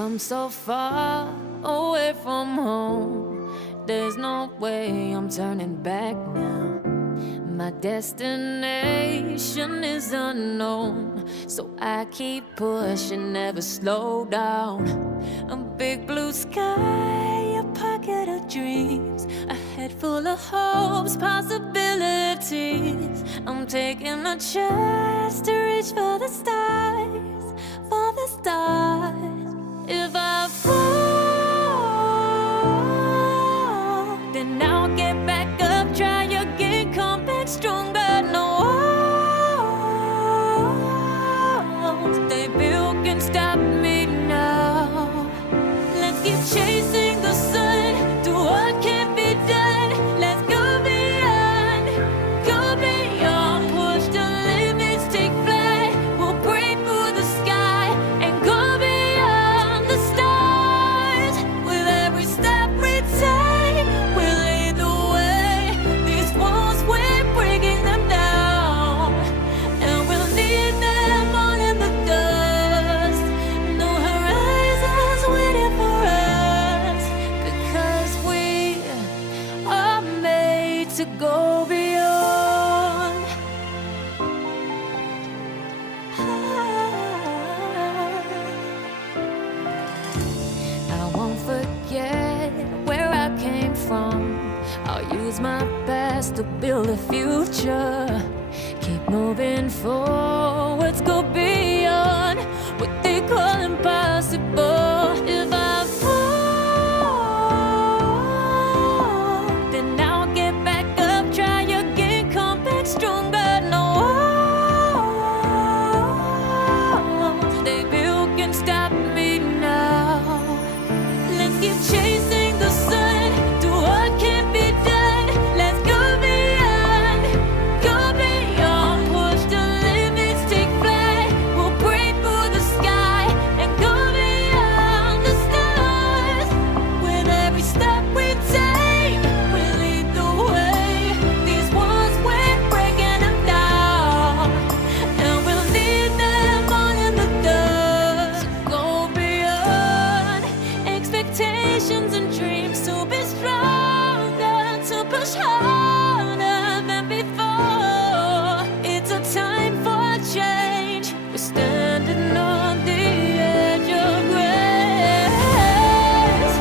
come so far away from home. There's no way I'm turning back now. My destination is unknown, so I keep pushing, never slow down. A big blue sky, a pocket of dreams, a head full of hopes, possibilities. I'm taking a chance to reach for the stars, for the stars. If I fall, then I'll get back up, try again, come back stronger. No walls they built can stop me now. Let's keep chasing the sun, do what can't be done. Let's go beyond, push the limits, take flight. We'll break through the sky and go beyond the stars. With every step we take, we'll lead the way. These walls, we're breaking them down, and we'll leave them all in the dust. No horizons waiting for us, because we are made to go beyond. I won't forget where I came from. I'll use my best to build a future. Keep moving forwards, go beyond what they call impossible. If I fall, then I'll get back up, try again, come back stronger. No walls they built can stop me now. Let's keep chasing the sun, do what can't be done. Let's go beyond, push the limits, take flight. We'll break through the sky and go beyond the stars. With every step we take, we lead the way. These walls, we're breaking them down, and we'll leave them all in the dust. Go beyond expectations and dreams, to be stronger, to push harder than before. It's a time for change. We're standing on the edge of grace.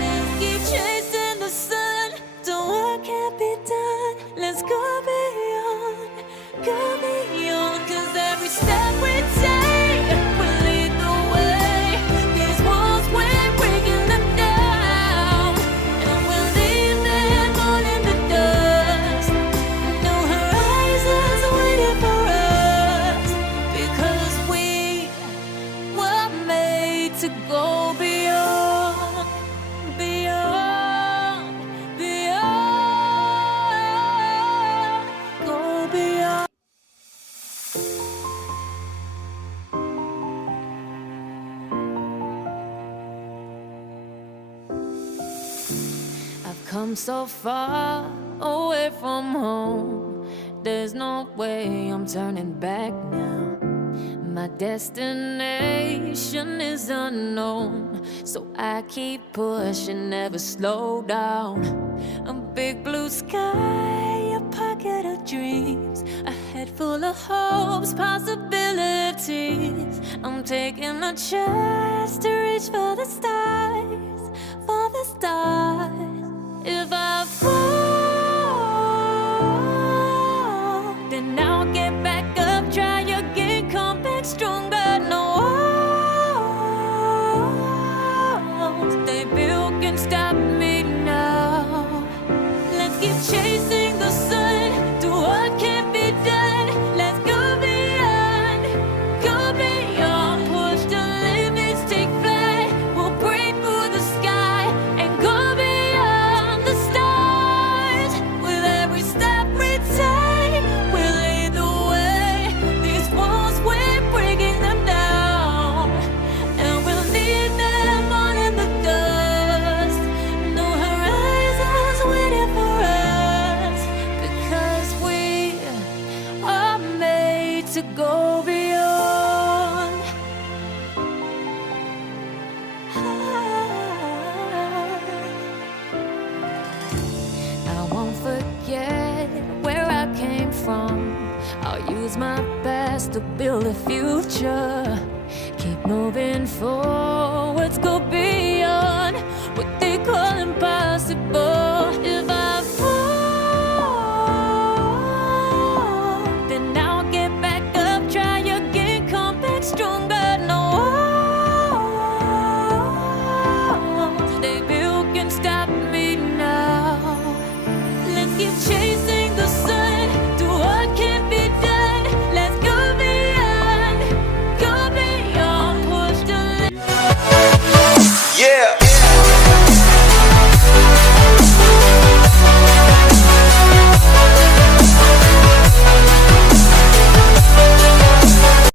Let's keep chasing the sun, do what can't be done. Let's go beyond, 'cause every step we take will lead the way. These walls, we're breaking them down, and we'll leave them all in the dust. No horizons waiting for us, because we were made to go beyond, beyond, go beyond. I've come so far away from home. There's no way I'm turning back now. My destination is unknown, so I keep pushing, never slow down. A big blue sky, a pocket of dreams, a head full of hopes, possibilities. I'm taking a chance to reach for the stars, for the stars. If I fall, then I'll get back up, try again, come back stronger. No walls they built can stop me now. Let's keep chasing the sun, do what can't be done. Let's go beyond, push the limits, take flight. We'll break through the sky and go beyond. use my past to build a future. Keep moving forwards, go big.